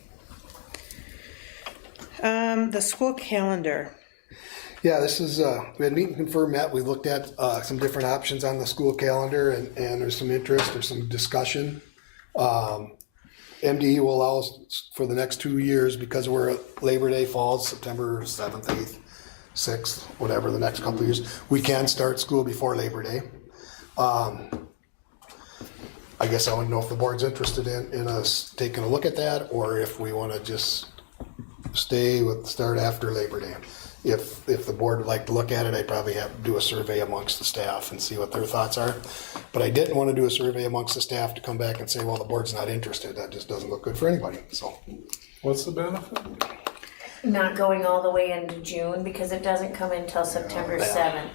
The school calendar. Yeah, this is, we had meet and confirm met, we looked at some different options on the school calendar and there's some interest, there's some discussion. MDE will allow us for the next 2 years, because we're Labor Day falls September 7th, 8th, 6th, whatever, the next couple of years, we can start school before Labor Day. I guess I wouldn't know if the board's interested in us taking a look at that, or if we wanna just stay with the start after Labor Day. If the board would like to look at it, I'd probably have to do a survey amongst the staff and see what their thoughts are. But I didn't want to do a survey amongst the staff to come back and say, well, the board's not interested. That just doesn't look good for anybody, so. What's the benefit? Not going all the way into June because it doesn't come until September 7th.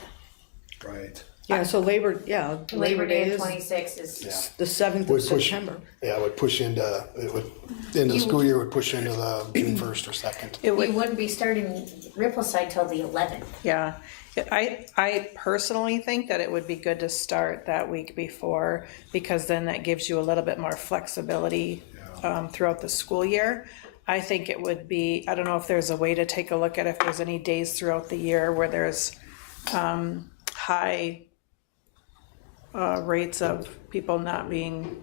Right. Yeah, so Labor Day of is 26 is. the 7th of Would push- September. Yeah, it would push into, end of the school year would push into the June 1st or 2nd. It would, We wouldn't be starting Rippleside till the 11th. yeah. I personally think that it would be good to start that week before, because then that gives you a little bit more flexibility throughout the school year. I think it would be, I don't know if there's a way to take a look at if there's any days throughout the year where there's high rates of people not being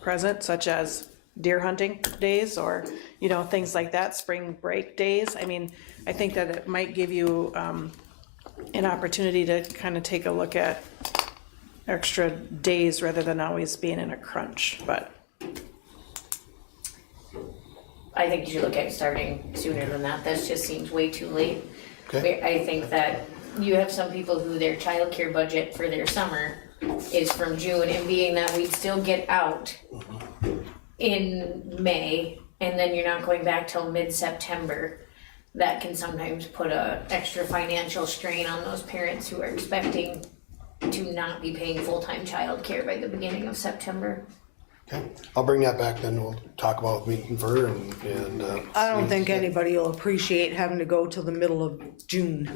present, such as deer hunting days or, things like that, spring break days. I mean, I think that it might give you an opportunity to kind of take a look at extra days rather than always being in a crunch, but. I think you should look at starting sooner than that. That just seems way too late. Okay. I think that you have some people who their childcare budget for their summer is from June, and being that we'd still get out in May, and then you're not going back till mid-September, that can sometimes put a extra financial strain on those parents who are expecting to not be paying full-time childcare by the beginning of September. Okay, I'll bring that back, then we'll talk about meet and confer and. I don't think anybody will appreciate having to go till the middle of June.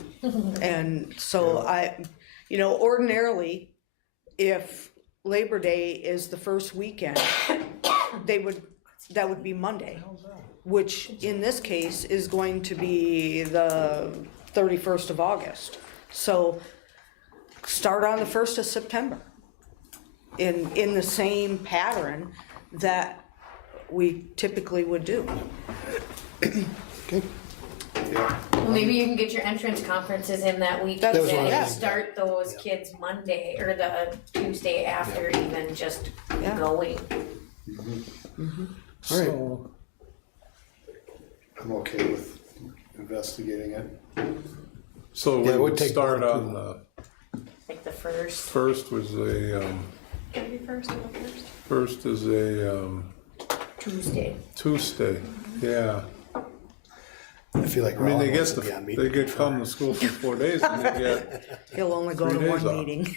And so ordinarily, if Labor Day is the first weekend, that would be Monday, which in this case is going to be the 31st of August. So start on the 1st of September in the same pattern that we typically would do. Okay. Well, maybe you can get your entrance conferences in that week, That was and one of the- start those kids Monday, or the Tuesday after even, just Yeah. going. All right. So, I'm okay with investigating it. so Yeah, we it would would take start board on the Like the first. first was a, 31st or the 1st? first is a, Tuesday. Tuesday, yeah. I feel like I we're mean, all they get supposed to be on meet they and get confer. come to school for 4 days and they get, He'll only go to 3 one days off. meeting.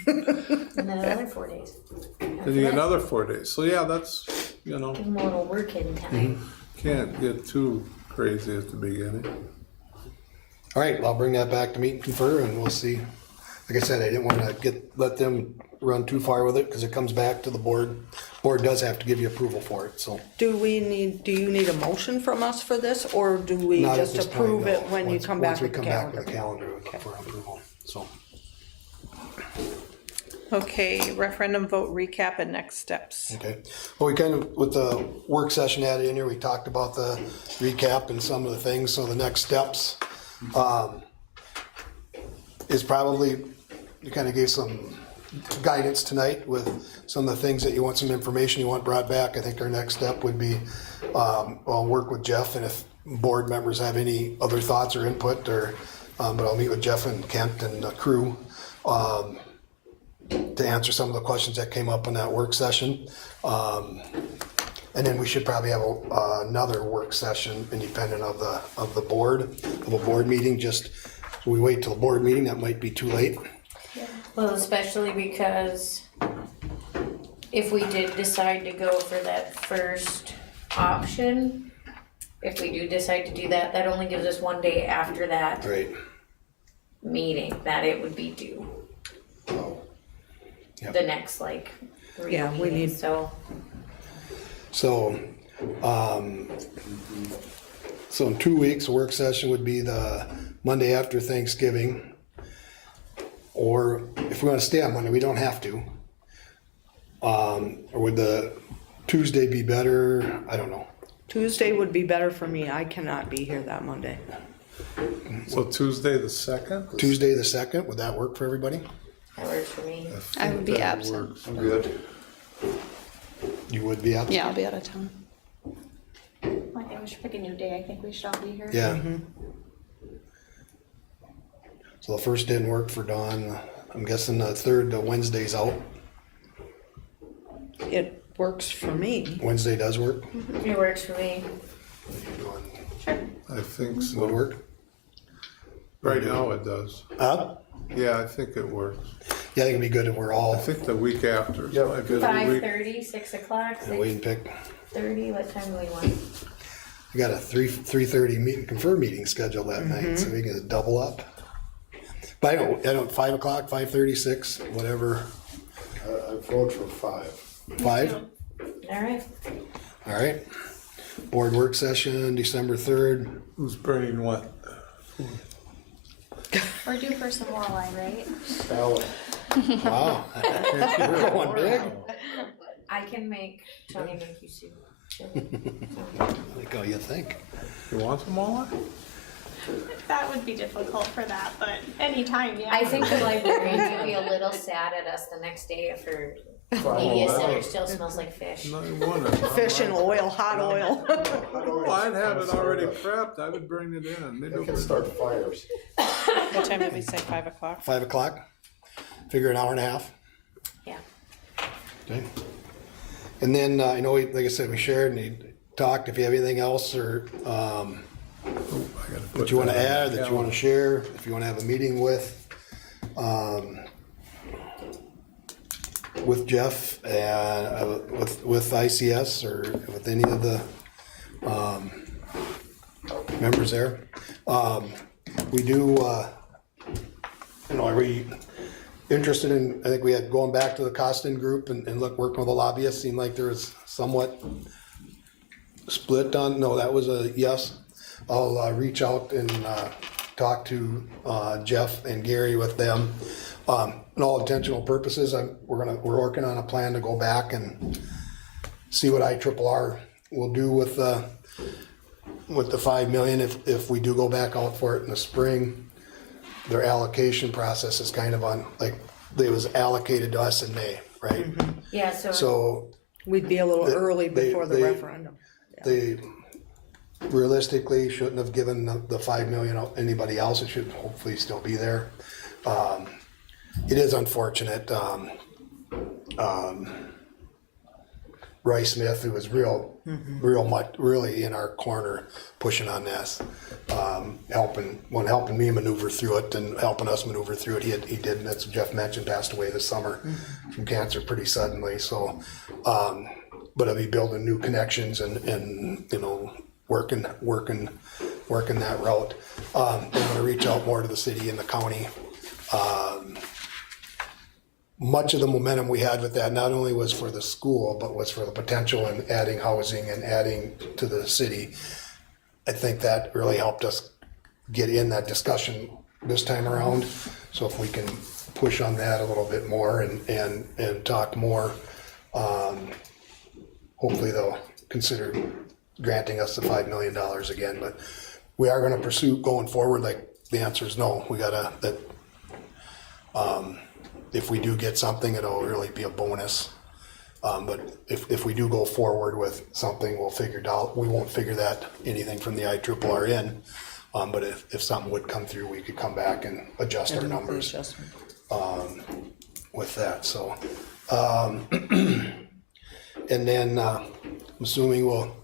And then another 4 days. then you get another 4 days. So yeah, that's, Give them a little working time. can't get too crazy at the beginning. All right, I'll bring that back to meet and confer, and we'll see. Like I said, I didn't wanna let them run too far with it, cause it comes back to the board. Board does have to give you approval for it, so. Do you need a motion from us for this, or do we Not at just this point, approve no. it when you Once- come back once we with the come back calendar? with the calendar for approval, so. Okay, referendum vote recap and next steps. Okay, well, we kind of, with the work session added in here, we talked about the recap and some of the things, so the next steps, is probably, you kind of gave some guidance tonight with some of the things that you want, some information you want brought back. I think our next step would be, I'll work with Jeff, and if board members have any other thoughts or input, or, but I'll meet with Jeff and Kent and the crew, to answer some of the questions that came up in that work session. And then we should probably have another work session independent of the board, of a board meeting, just, so we wait till the board meeting, that might be too late. Well, especially because if we did decide to go for that first option, if we do decide to do that, that only gives us 1 day after that Right. meeting that it would be due. Yep. The next like 3 Yeah, we meetings, need- so. So, so in 2 weeks, a work session would be the Monday after Thanksgiving. Or if we wanna stay on Monday, we don't have to. Or would the Tuesday be better? I don't know. Tuesday would be better for me. I cannot be here that Monday. So Tuesday the 2nd? Tuesday the 2nd, would that work for everybody? That works for me. I would be That absent. works. I'm good. You would be out? Yeah, I'll be out of town. I think we should pick a new day. I think we should all be here. Yeah. So the first didn't work for Dawn. I'm guessing the third, the Wednesday's out. It works for me. Wednesday does work. It works for me. I think so. Would work. Right now it does. Yeah, I think it works. Yeah, I think it'd be good if we're all I think the week after is Yeah, my busy week. 5:30, 6 o'clock, wait and pick. 6:30, what time do we want? We got a 3:30 meet and confer meeting scheduled that night, so we can double up. But I don't 5 o'clock, 5:30, 6, whatever. I vote for 5. 5? Alright, All right. Board work session, December 3rd. Who's bringing what? We're due for some more wine, right? Salad. Wow. We're going big. I can make Tony make you soup. Like, oh, you think? You want some more? That would be difficult for that, but anytime, yeah. I think the librarians would be a little sad at us the next day for Media center still smells like fish. No wonder. Fish and oil, hot oil. Oh, I'd have it already prepped. I would bring it in. Maybe They we'll can bring start fires. What time did we say, 5 o'clock? 5 o'clock, figure an hour and a half. Yeah. Okay. And then, I know, like I said, we shared and we talked, if you have anything else or, that you wanna add, that you wanna share, if you wanna have a meeting with Jeff and with ICS or with any of the members there. We do, are we interested in, I think we had going back to the Costin group and working with the lobbyists, seemed like there was somewhat split on, no, that was a yes. I'll reach out and talk to Jeff and Gary with them. In all intentional purposes, we're working on a plan to go back and see what IRRR will do with the 5 million if we do go back out for it in the spring. Their allocation process is kind of on, like, it was allocated to us in May, right? Yeah, So We'd be a little early before the they- referendum. they realistically shouldn't have given the 5 million out anybody else. It should hopefully still be there. It is unfortunate. Roy Smith, who was really in our corner pushing on this, helping me maneuver through it and helping us maneuver through it. He did, as Jeff mentioned, passed away this summer from cancer pretty suddenly. So, but I'll be building new connections and working that route. I'm gonna reach out more to the city and the county. Much of the momentum we had with that not only was for the school, but was for the potential in adding housing and adding to the city. I think that really helped us get in that discussion this time around. So if we can push on that a little bit more and talk more, hopefully they'll consider granting us the $5 million again. But we are gonna pursue going forward, like the answer is no. We gotta, if we do get something, it'll really be a bonus. But if we do go forward with something, we'll figure it out. We won't figure that anything from the IRRR in. But if something would come through, we could come back and adjust our numbers with that. So, and then I'm assuming we'll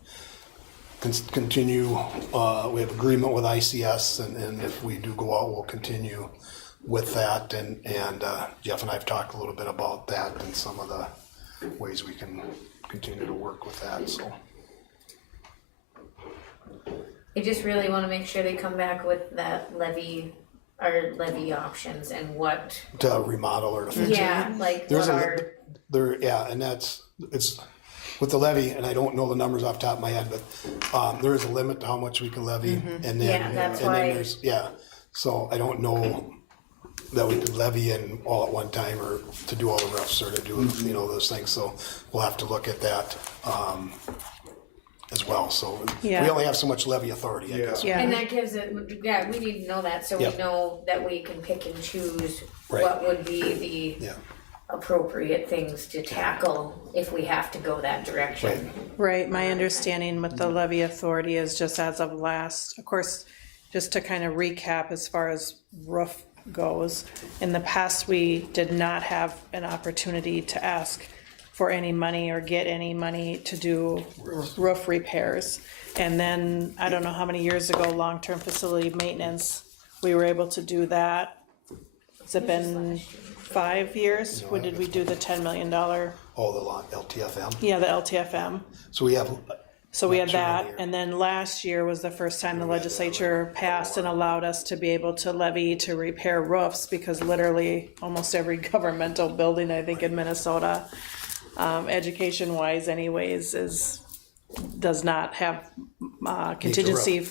continue. We have agreement with ICS, and if we do go out, we'll continue with that, and Jeff and I have talked a little bit about that and some of the ways we can continue to work with that, so. I just really wanna make sure they come back with that levy options and what, To remodel or to fix it. yeah, like There's what a, are, yeah, and it's, with the levy, and I don't know the numbers off the top of my head, but, there is a limit to how much we can levy, and then, Yeah, that's and then why- there's, yeah. So I don't know that we could levy in all at one time, or to do all the roofs, or to do, those things, so we'll have to look at that, as well, so. We Yeah. only have so much levy authority, I guess. Yeah. and that gives it, yeah, we need to know that, so we Yep. know that we can pick and choose Right. what would be the Yeah, appropriate things to tackle if we have to go that direction. Right, my understanding with the levy authority is just as of last, of course, just to kind of recap as far as roof goes. In the past, we did not have an opportunity to ask for any money or get any money to do roof repairs. And then, I don't know how many years ago, long-term facility maintenance, we were able to do that. Has it been 5 years? When did we do the $10 million? all the LTFM, Yeah, the LTFM. so we have. So we had That's right that, here. and then last year was the first time the legislature passed and allowed us to be able to levy to repair roofs, because literally almost every governmental building, I think in Minnesota, education-wise anyways, does not have contingency roof,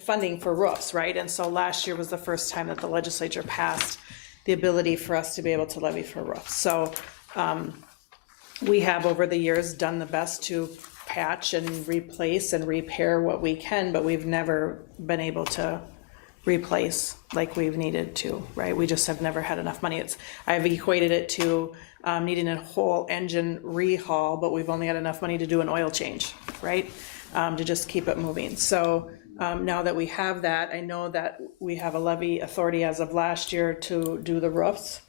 funding for roofs, right? And so last year was the first time that the legislature passed the ability for us to be able to levy for roofs. So we have over the years done the best to patch and replace and repair what we can, but we've never been able to replace like we've needed to, right? We just have never had enough money. I've equated it to needing a whole engine rehaul, but we've only had enough money to do an oil change, right? To just keep it moving. So now that we have that, I know that we have a levy authority as of last year to do the roofs.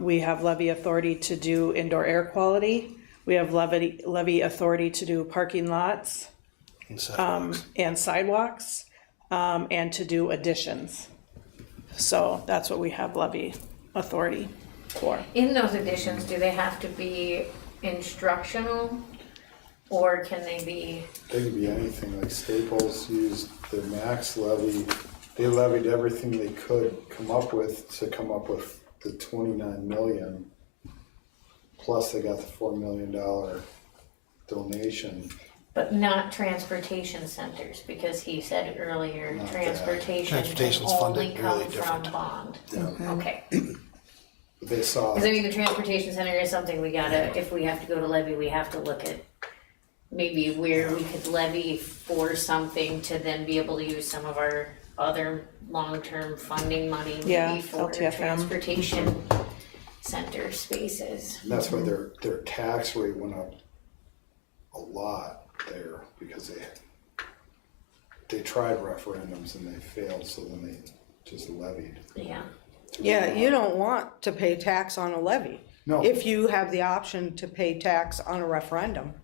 We have levy authority to do indoor air quality. We have levy authority to do parking lots and sidewalks, and to do additions. So that's what we have levy authority for. In those additions, do they have to be instructional, or can they be? They could be anything, like Staples used their max levy, they levied everything they could come up with to come up with the 29 million. Plus they got the $4 million donation. But not transportation centers, because he said earlier, Not that. transportation can Transportation's only funded come really from different. bond. Yeah. Okay, But they saw, cause I mean, the transportation center is something we gotta, if we have to go to levy, we have to look at maybe where we could levy for something to then be able to use some of our other long-term funding money, Yeah, maybe for LTFM. transportation center spaces. and that's why their tax rate went up a lot there, because they tried referendums and they failed, so then they just levied. Yeah. Yeah, you don't want to pay tax on a levy. No. If you have the option to pay tax on a referendum.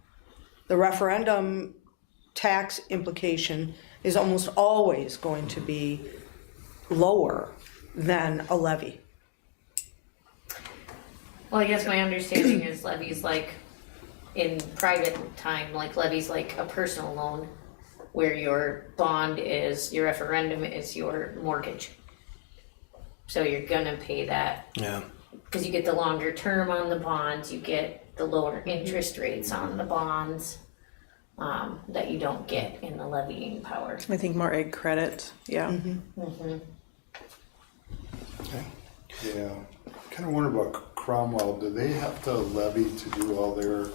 The referendum tax implication is almost always going to be lower than a levy. Well, I guess my understanding is levies like in private time, like levies like a personal loan, where your bond is, your referendum is your mortgage. So you're gonna pay that, Yeah. cause you get the longer term on the bonds, you get the lower interest rates on the bonds, that you don't get in the levying power. I think more egg credit, yeah. Yeah, kinda wonder about Cromwell, do they have to levy to do all their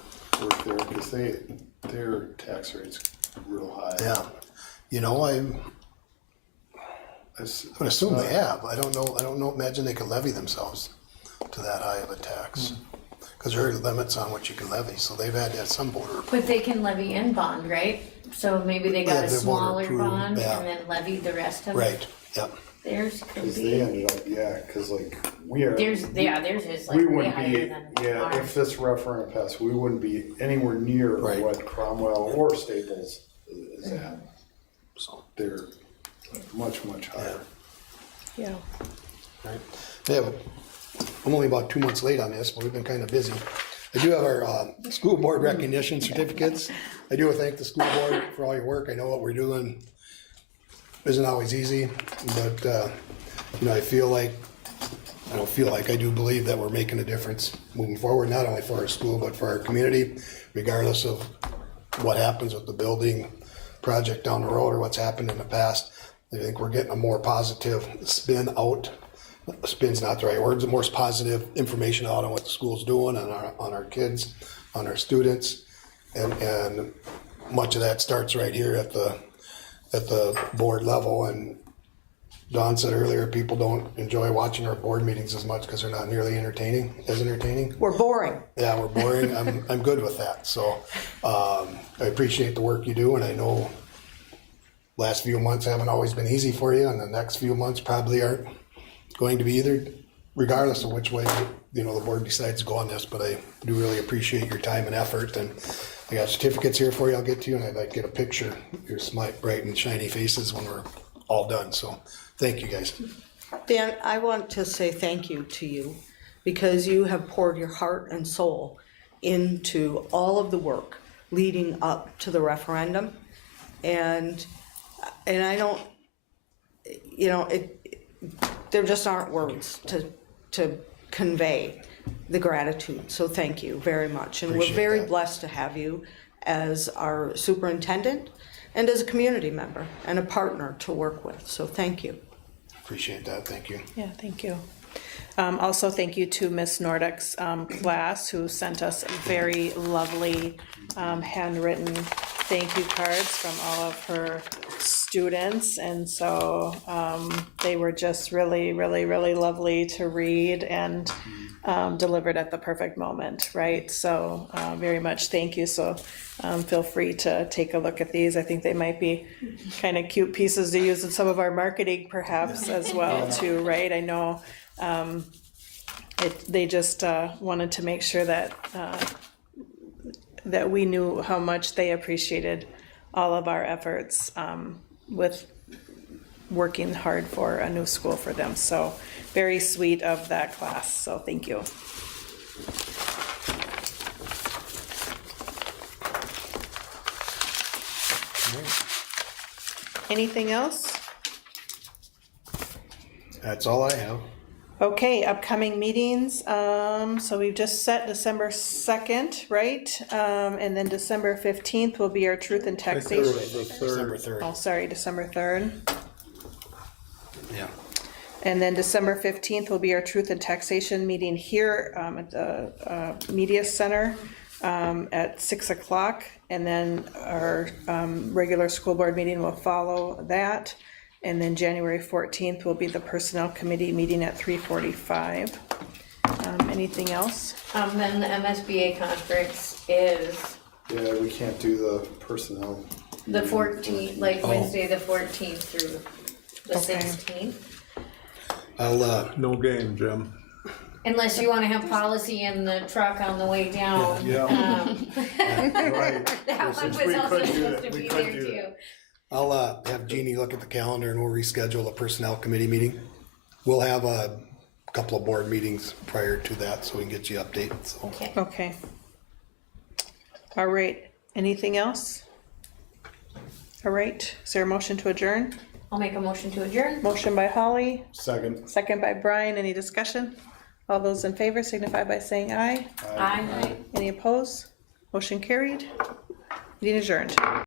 work there, cause their tax rate's real high. Yeah. You know, I would assume they have. I don't know, imagine they could levy themselves to that high of a tax. Cause there are limits on what you can levy, so they've had to have some border. But they can levy in bond, right? So maybe they Yeah, got a they're smaller approved, bond yeah. and then levied the rest of it. Right, yep. Theirs could Cause be. they ended up, yeah, cause like, we are. Theirs is like We way wouldn't higher be, than yeah, ours. if this referendum passed, we wouldn't be anywhere near Right. what Cromwell or Staples is at. So, They're much, much higher. Yeah. right. Yeah, but I'm only about 2 months late on this, but we've been kind of busy. I do have our school board recognition certificates. I do thank the school board for all your work. I know what we're doing isn't always easy, but you know, I do believe that we're making a difference moving forward, not only for our school, but for our community, regardless of what happens with the building project down the road or what's happened in the past. I think we're getting a more positive spin out. Spin's not the right word, a more positive information out on what the school's doing, on our kids, on our students. And much of that starts right here at the board level. And Dawn said earlier, people don't enjoy watching our board meetings as much because they're not nearly as entertaining. We're boring. Yeah, we're boring. I'm good with that. So I appreciate the work you do, and I know last few months haven't always been easy for you, and the next few months probably aren't going to be either, regardless of which way the board decides to go on this. But I do really appreciate your time and effort, and I got certificates here for you. I'll get to you, and I'd like to get a picture of your bright and shiny faces when we're all done. So thank you, guys. Dan, I want to say thank you to you because you have poured your heart and soul into all of the work leading up to the referendum. And I don't, there just aren't words to convey the gratitude. So thank you very much. And Appreciate we're very that. blessed to have you as our superintendent and as a community member and a partner to work with. So thank you. Appreciate that. Thank you. Yeah, thank you. Also, thank you to Miss Nordick's class who sent us very lovely handwritten thank you cards from all of her students, and so they were just really, really, really lovely to read and delivered at the perfect moment, right? So very much thank you. So feel free to take a look at these. I think they might be kind of cute pieces to use in some of our marketing perhaps as well too, right? I know they just wanted to make sure that that we knew how much they appreciated all of our efforts with working hard for a new school for them. So very sweet of that class, so thank you. Anything else? That's all I have. Okay, upcoming meetings, so we've just set December 2nd, right? And then December 15th will be our truth and I think it taxation. was the December third. 3rd. Oh, sorry, December 3rd. Yeah. And then December 15th will be our truth and taxation meeting here at the Media Center at 6 o'clock. And then our regular school board meeting will follow that. And then January 14th will be the Personnel Committee meeting at 3:45. Anything else? Then the MSBA conference is Yeah, we can't do the personnel. the 14th, like Oh. Wednesday, the 14th through the Okay. 16th. I'll, No game, Jim. Unless you wanna have policy in the truck on the way down. Yeah. Right. That one Since was we also couldn't do supposed that, to we be couldn't there do too. that. I'll have Jeannie look at the calendar and we'll reschedule a personnel committee meeting. We'll have a couple of board meetings prior to that, so we can get you updated, so. Okay. Okay. All right, anything else? All right, is there a motion to adjourn? I'll make a motion to adjourn. Motion by Holly, Second. second by Brian. Any discussion? All those in favor signify by saying aye. Aye. Any opposed? Motion carried. Meeting adjourned.